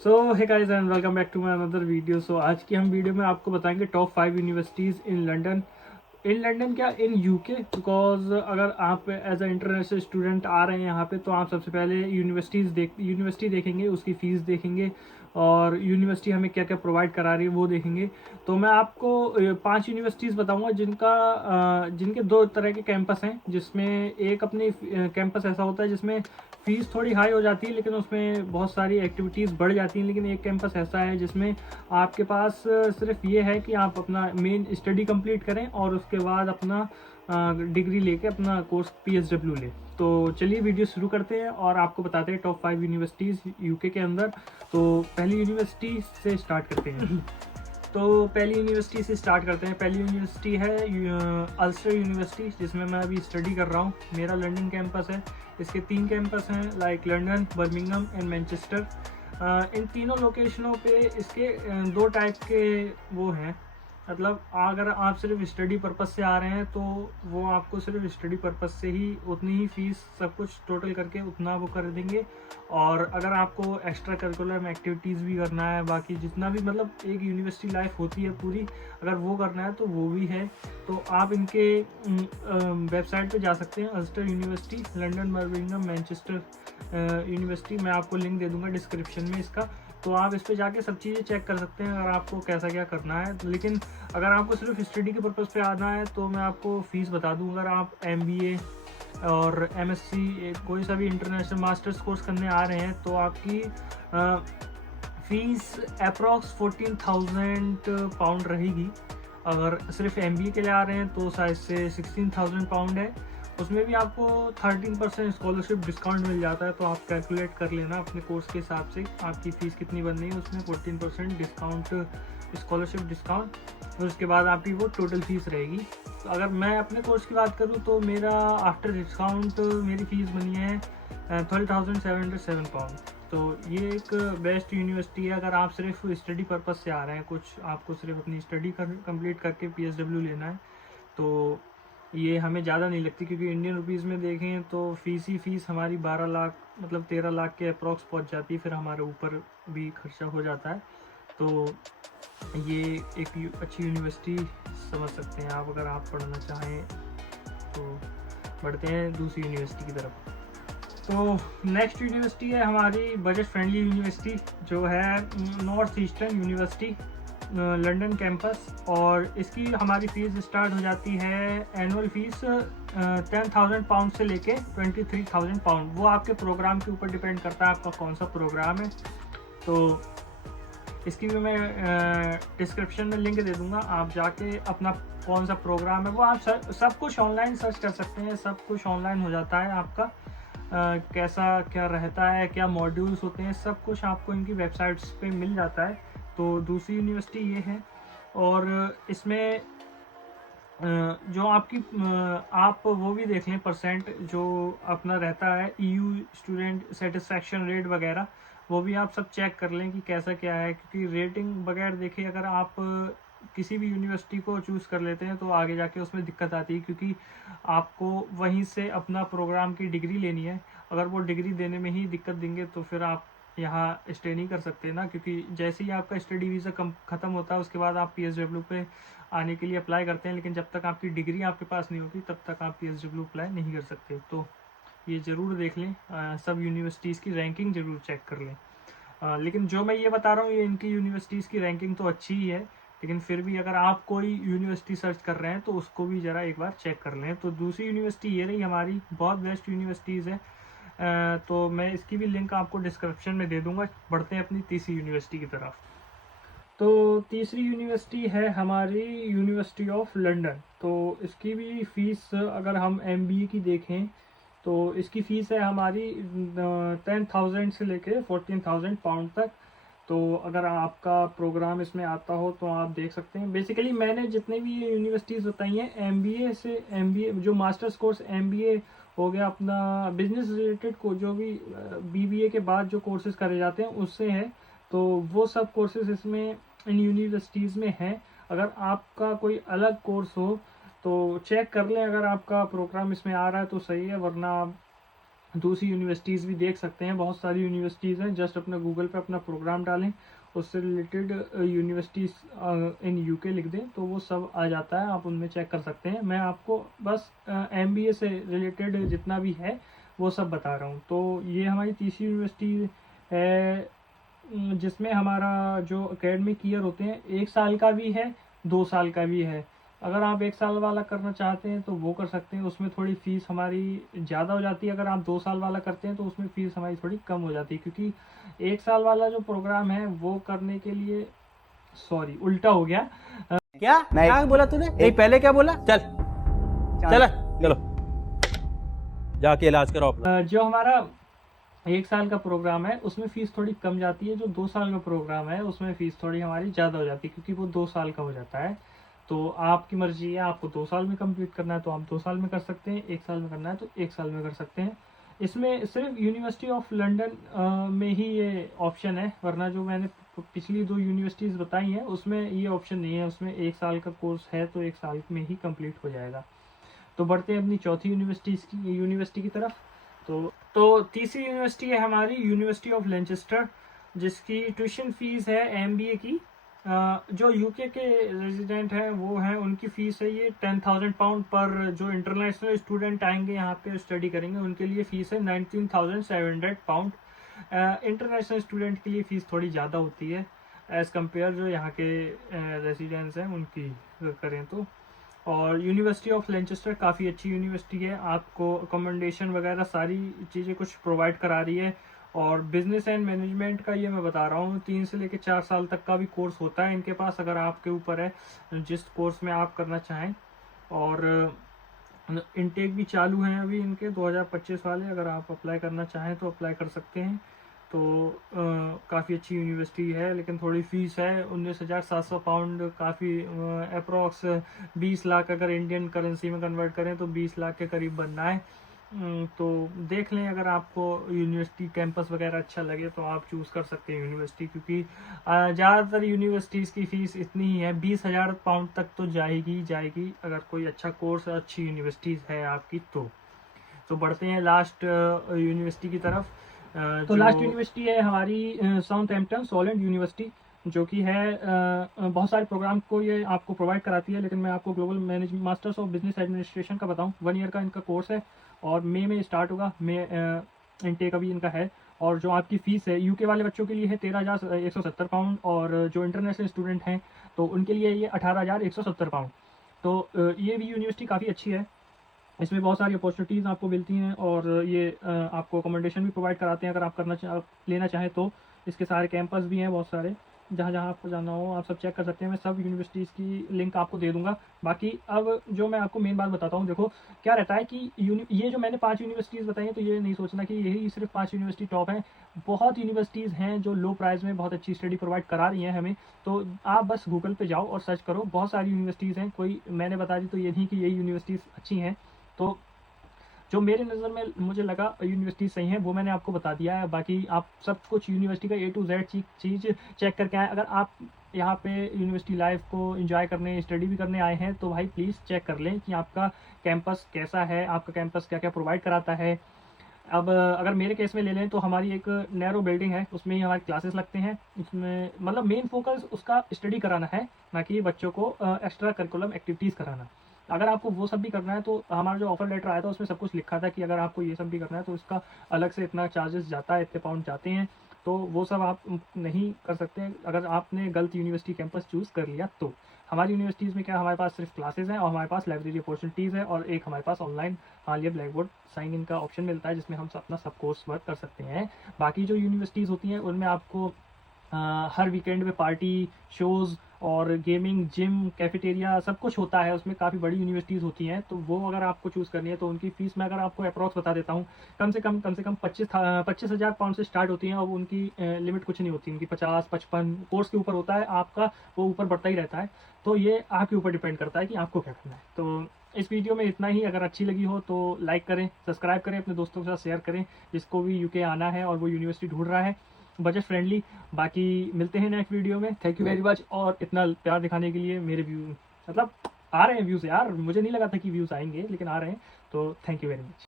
So hey guys and welcome back to my another video. So आज की हम video में आपको बताएंगे टॉप 5 यूनिवर्सिटीज़ इन लंदन क्या इन यूके। बिकॉज अगर आप एज अ इंटरनेशनल स्टूडेंट आ रहे हैं यहाँ पे तो आप सबसे पहले यूनिवर्सिटी देखेंगे, उसकी फ़ीस देखेंगे और यूनिवर्सिटी हमें क्या क्या प्रोवाइड करा रही है वो देखेंगे। तो मैं आपको 5 यूनिवर्सिटीज़ बताऊंगा जिनके दो तरह के कैंपस हैं, जिसमें एक अपनी कैंपस ऐसा होता है जिसमें फ़ीस थोड़ी हाई हो जाती है लेकिन उसमें बहुत सारी एक्टिविटीज़ बढ़ जाती हैं। लेकिन एक कैंपस ऐसा है जिसमें आपके पास सिर्फ ये है कि आप अपना मेन स्टडी कंप्लीट करें और उसके बाद अपना डिग्री लेके अपना कोर्स PSW लें। तो चलिए वीडियो शुरू करते हैं और आपको बताते हैं टॉप 5 यूनिवर्सिटीज़ यूके के अंदर। तो पहली यूनिवर्सिटी से स्टार्ट करते हैं। तो पहली यूनिवर्सिटी से स्टार्ट करते हैं। पहली यूनिवर्सिटी है अल्स्टर यूनिवर्सिटी, जिसमें मैं अभी स्टडी कर रहा हूँ। मेरा लंदन कैंपस है। इसके 3 कैंपस हैं, like London, Birmingham and Manchester. इन तीनों लोकेशनों पे इसके 2 टाइप के वो हैं। मतलब अगर आप सिर्फ स्टडी पर्पस से आ रहे हैं तो वो आपको सिर्फ स्टडी पर्पस से ही उतनी ही फीस सब कुछ टोटल करके उतना वो कर देंगे। और अगर आपको एक्स्ट्रा करिकुलर में एक्टिविटीज़ भी करना है, बाकी जितना भी मतलब एक यूनिवर्सिटी लाइफ होती है पूरी, अगर वो करना है तो वो भी है। तो आप इनके वेबसाइट पे जा सकते हैं, Ulster university, London, Birmingham, Manchester university. मैं आपको लिंक दे दूंगा डिस्क्रिप्शन में इसका। तो आप इस पर जाके सब चीज़ें चेक कर सकते हैं अगर आपको कैसा क्या करना है। लेकिन अगर आपको सिर्फ स्टडी के पर्पज़ पे आना है तो मैं आपको फ़ीस बता दूँ। अगर आप MBA और MSc कोई सा भी इंटरनेशनल मास्टर्स कोर्स करने आ रहे हैं तो आपकी फ़ीस अप्रॉक्स 14,000 पाउंड रहेगी। अगर सिर्फ MBA के लिए आ रहे हैं तो शायद से 16,000 पाउंड है। उसमें भी आपको 13% स्कॉलरशिप डिस्काउंट मिल जाता है। तो आप कैलकुलेट कर लेना अपने कोर्स के हिसाब से आपकी फ़ीस कितनी बन रही है। उसमें 14% डिस्काउंट, स्कॉलरशिप डिस्काउंट, और उसके बाद आपकी वो टोटल फ़ीस रहेगी। तो अगर मैं अपने कोर्स की बात करूँ तो मेरा आफ्टर डिस्काउंट मेरी फ़ीस बनी है 12,707 पाउंड। तो ये एक बेस्ट यूनिवर्सिटी है अगर आप सिर्फ स्टडी पर्पस से आ रहे हैं, कुछ आपको सिर्फ अपनी स्टडी कंप्लीट करके PSW लेना है। तो ये हमें ज़्यादा नहीं लगती, क्योंकि इंडियन रुपीज़ में देखें तो फ़ीस हमारी 12 लाख मतलब 13 लाख के अप्रॉक्स पहुंच जाती है, फिर हमारे ऊपर भी खर्चा हो जाता है। तो ये एक अच्छी यूनिवर्सिटी समझ सकते हैं आप अगर आप पढ़ना चाहें। तो बढ़ते हैं दूसरी यूनिवर्सिटी की तरफ। तो नेक्स्ट यूनिवर्सिटी है हमारी बजट फ्रेंडली यूनिवर्सिटी, जो है north eastern university, London campus. और इसकी हमारी फ़ीस स्टार्ट हो जाती है, एनुअल फ़ीस 10,000 पाउंड से लेके 23,000 पाउंड। वो आपके प्रोग्राम के ऊपर डिपेंड करता है आपका कौन सा प्रोग्राम है। तो इसकी भी मैं डिस्क्रिप्शन में लिंक दे दूंगा, आप जाके अपना कौन सा प्रोग्राम है वो आप सब कुछ ऑनलाइन सर्च कर सकते हैं। सब कुछ ऑनलाइन हो जाता है आपका, कैसा क्या रहता है, क्या मॉड्यूल्स होते हैं, सब कुछ आपको इनकी वेबसाइट्स पे मिल जाता है। तो दूसरी यूनिवर्सिटी ये है। और इसमें जो आपकी आप वो भी देख लें, परसेंट जो अपना रहता है EU स्टूडेंट सेटिस्फैक्शन रेट वगैरह, वो भी आप सब चेक कर लें कि कैसा क्या है। क्योंकि रेटिंग बगैर देखे अगर आप किसी भी यूनिवर्सिटी को चूज़ कर लेते हैं तो आगे जाके उसमें दिक्कत आती है, क्योंकि आपको वहीं से अपना प्रोग्राम की डिग्री लेनी है। अगर वो डिग्री देने में ही दिक्कत देंगे तो फिर आप यहाँ स्टे नहीं कर सकते ना, क्योंकि जैसे ही आपका स्टडी वीज़ा ख़त्म होता है उसके बाद आप PSW पे आने के लिए अप्लाई करते हैं। लेकिन जब तक आपकी डिग्री आपके पास नहीं होती तब तक आप PSW अप्लाई नहीं कर सकते। तो ये ज़रूर देख लें, सब यूनिवर्सिटीज़ की रैंकिंग ज़रूर चेक कर लें। लेकिन जो मैं ये बता रहा हूँ ये इनकी यूनिवर्सिटीज़ की रैंकिंग तो अच्छी ही है, लेकिन फिर भी अगर आप कोई यूनिवर्सिटी सर्च कर रहे हैं तो उसको भी ज़रा एक बार चेक कर लें। तो दूसरी यूनिवर्सिटी ये रही हमारी, बहुत बेस्ट यूनिवर्सिटीज़ है। तो मैं इसकी भी लिंक आपको डिस्क्रिप्शन में दे दूँगा। बढ़ते हैं अपनी तीसरी यूनिवर्सिटी की तरफ। तो तीसरी यूनिवर्सिटी है हमारी यूनिवर्सिटी ऑफ लंदन। तो इसकी भी फ़ीस अगर हम MBA की देखें तो इसकी फ़ीस है हमारी 10,000 से लेके 14,000 पाउंड तक। तो अगर आपका प्रोग्राम इसमें आता हो तो आप देख सकते हैं। बेसिकली मैंने जितने भी ये यूनिवर्सिटीज़ बताई हैं, MBA जो मास्टर्स कोर्स MBA हो गया, अपना बिजनेस रिलेटेड को जो भी BBA के बाद जो कोर्सेज करे जाते हैं उससे है। तो वो सब कोर्सेज इसमें इन यूनिवर्सिटीज़ में हैं। अगर आपका कोई अलग कोर्स हो तो चेक कर लें, अगर आपका प्रोग्राम इसमें आ रहा है तो सही है, वरना दूसरी यूनिवर्सिटीज़ भी देख सकते हैं। बहुत सारी यूनिवर्सिटीज़ हैं, जस्ट अपना गूगल पे अपना प्रोग्राम डालें, उससे रिलेटेड यूनिवर्सिटीज़ इन यूके लिख दें तो वो सब आ जाता है, आप उनमें चेक कर सकते हैं। मैं आपको बस एमबीए से रिलेटेड जितना भी है वो सब बता रहा हूँ। तो ये हमारी तीसरी यूनिवर्सिटी है जिसमें हमारा जो एकेडमिक ईयर होते हैं 1 साल का भी है, 2 साल का भी है। अगर आप 1 साल वाला करना चाहते हैं तो वो कर सकते हैं, उसमें थोड़ी फ़ीस हमारी ज़्यादा हो जाती है। अगर आप 2 साल वाला करते हैं तो उसमें फ़ीस हमारी थोड़ी कम हो जाती है, क्योंकि 1 साल वाला जो प्रोग्राम है वो करने के लिए, सॉरी उल्टा हो गया। क्या क्या बोला तूने? नहीं, पहले क्या बोला? चल चलो जाके इलाज कराओ अपना। जो हमारा 1 साल का प्रोग्राम है उसमें फ़ीस थोड़ी कम जाती है, जो 2 साल का प्रोग्राम है उसमें फ़ीस थोड़ी हमारी ज़्यादा हो जाती है, क्योंकि वो 2 साल का हो जाता है। तो आपकी मर्ज़ी है, आपको 2 साल में कंप्लीट करना है तो आप 2 साल में कर सकते हैं, 1 साल में करना है तो 1 साल में कर सकते हैं। इसमें सिर्फ यूनिवर्सिटी ऑफ लंदन में ही ये ऑप्शन है, वरना जो मैंने पिछली 2 यूनिवर्सिटीज़ बताई हैं उसमें ये ऑप्शन नहीं है। उसमें 1 साल का कोर्स है तो 1 साल में ही कंप्लीट हो जाएगा। तो बढ़ते हैं अपनी चौथी यूनिवर्सिटी की तरफ। तो तीसरी यूनिवर्सिटी है हमारी यूनिवर्सिटी ऑफ लैनचेस्टर, जिसकी ट्यूशन फीस है एमबीए की। जो यूके के रेजिडेंट हैं वो हैं, उनकी फ़ीस है ये 10,000 पाउंड पर। जो इंटरनेशनल स्टूडेंट आएंगे यहाँ पे स्टडी करेंगे उनके लिए फ़ीस है 19,700 पाउंड। इंटरनेशनल स्टूडेंट के लिए फ़ीस थोड़ी ज़्यादा होती है एज़ कम्पेयर जो यहाँ के रेजिडेंट्स हैं उनकी करें तो। और यूनिवर्सिटी ऑफ लैनचेस्टर काफ़ी अच्छी यूनिवर्सिटी है, आपको अकोमोडेशन वगैरह सारी चीज़ें कुछ प्रोवाइड करा रही है। और बिजनेस एंड मैनेजमेंट का ये मैं बता रहा हूँ 3 से लेकर 4 साल तक का भी कोर्स होता है इनके पास, अगर आपके ऊपर है जिस कोर्स में आप करना चाहें। और इनटेक भी चालू हैं अभी इनके 2025 वाले, अगर आप अप्लाई करना चाहें तो अप्लाई कर सकते हैं। तो काफ़ी अच्छी यूनिवर्सिटी है, लेकिन थोड़ी फ़ीस है 19,700 पाउंड, काफ़ी अप्रॉक्स 20 लाख अगर इंडियन करेंसी में कन्वर्ट करें तो 20 लाख के करीब बनना है। तो देख लें, अगर आपको यूनिवर्सिटी कैंपस वगैरह अच्छा लगे तो आप चूज़ कर सकते हैं यूनिवर्सिटी, क्योंकि ज़्यादातर यूनिवर्सिटीज़ की फ़ीस इतनी ही है, 20,000 पाउंड तक तो जाएगी अगर कोई अच्छा कोर्स अच्छी यूनिवर्सिटीज़ है आपकी तो बढ़ते हैं लास्ट यूनिवर्सिटी की तरफ। तो लास्ट यूनिवर्सिटी है हमारी साउथहैम्पटन सॉलैंड यूनिवर्सिटी, जो कि है बहुत सारे प्रोग्राम को ये आपको प्रोवाइड कराती है। लेकिन मैं आपको global management masters of business administration का बताऊं, 1 ईयर का इनका कोर्स है और मई में स्टार्ट होगा। इनटेक अभी इनका है। और जो आपकी फ़ीस है यूके वाले बच्चों के लिए है 13,170 पाउंड, और जो इंटरनेशनल स्टूडेंट हैं तो उनके लिए ये 18,170 पाउंड। तो ये भी यूनिवर्सिटी काफ़ी अच्छी है, इसमें बहुत सारी अपॉर्चुनिटीज़ आपको मिलती हैं, और ये आपको अकोमोडेशन भी प्रोवाइड कराते हैं अगर आप लेना चाहें तो। इसके सारे कैंपस भी हैं बहुत सारे, जहाँ जहाँ आपको जाना हो आप सब चेक कर सकते हैं। मैं सब यूनिवर्सिटीज़ की लिंक आपको दे दूंगा। बाकी अब जो मैं आपको मेन बात बताता हूँ, देखो क्या रहता है कि ये जो मैंने 5 यूनिवर्सिटीज़ बताई हैं, तो ये नहीं सोचना कि यही सिर्फ 5 यूनिवर्सिटी टॉप हैं। बहुत यूनिवर्सिटीज़ हैं जो लो प्राइस में बहुत अच्छी स्टडी प्रोवाइड करा रही हैं हमें। तो आप बस गूगल पे जाओ और सर्च करो, बहुत सारी यूनिवर्सिटीज़ हैं, कोई मैंने बता दी तो ये नहीं कि यही यूनिवर्सिटीज़ अच्छी हैं। तो जो मेरे नज़र में मुझे लगा यूनिवर्सिटी सही है वो मैंने आपको बता दिया है। बाकी आप सब कुछ यूनिवर्सिटी का A to Z चीज़ चेक करके आए। अगर आप यहाँ पे यूनिवर्सिटी लाइफ को एंजॉय करने, स्टडी भी करने आए हैं तो भाई प्लीज़ चेक कर लें कि आपका कैंपस कैसा है, आपका कैंपस क्या क्या प्रोवाइड कराता है। अब अगर मेरे केस में ले लें तो हमारी एक नैरो बिल्डिंग है, उसमें ही हमारे क्लासेस लगते हैं। उसमें मतलब मेन फोकस उसका स्टडी कराना है, ना कि बच्चों को एक्स्ट्रा करिकुलम एक्टिविटीज़ कराना। अगर आपको वो सब भी करना है तो हमारा जो ऑफर लेटर आया था उसमें सब कुछ लिखा था कि अगर आपको ये सब भी करना है तो इसका अलग से इतना चार्जेस जाता है, इतने पाउंड जाते हैं। तो वो सब आप नहीं कर सकते अगर आपने गलत यूनिवर्सिटी कैंपस चूज़ कर लिया तो। हमारी यूनिवर्सिटीज़ में क्या, हमारे पास सिर्फ क्लासेस हैं और हमारे पास लाइब्रेरी अपॉर्चुनिटीज़ है, और एक हमारे पास ऑनलाइन हालिया ब्लैक बोर्ड साइन इन का ऑप्शन मिलता है, जिसमें हम अपना सब कोर्स वर्क कर सकते हैं। बाकी जो यूनिवर्सिटीज़ होती हैं उनमें आपको हर वीकेंड में पार्टी, शोज़ और गेमिंग, जिम, कैफेटेरिया सब कुछ होता है। उसमें काफ़ी बड़ी यूनिवर्सिटीज़ होती हैं, तो वो अगर आपको चूज़ करनी है तो उनकी फ़ीस मैं अगर आपको अप्रॉक्स बता देता हूँ, कम से कम 25,000 पाउंड से स्टार्ट होती हैं, और उनकी लिमिट कुछ नहीं होती। उनकी 50-55 कोर्स के ऊपर होता है आपका, वो ऊपर बढ़ता ही रहता है। तो ये आपके ऊपर डिपेंड करता है कि आपको क्या करना है। तो इस वीडियो में इतना ही। अगर अच्छी लगी हो तो लाइक करें, सब्सक्राइब करें, अपने दोस्तों के साथ शेयर करें जिसको भी यूके आना है और वो यूनिवर्सिटी ढूंढ रहा है बजट फ्रेंडली। बाकी मिलते हैं नेक्स्ट वीडियो में। थैंक यू वेरी मच, और इतना प्यार दिखाने के लिए। मेरे व्यू मतलब आ रहे हैं व्यूज़ यार, मुझे नहीं लगा था कि व्यूज़ आएंगे लेकिन आ रहे हैं, तो थैंक यू वेरी मच।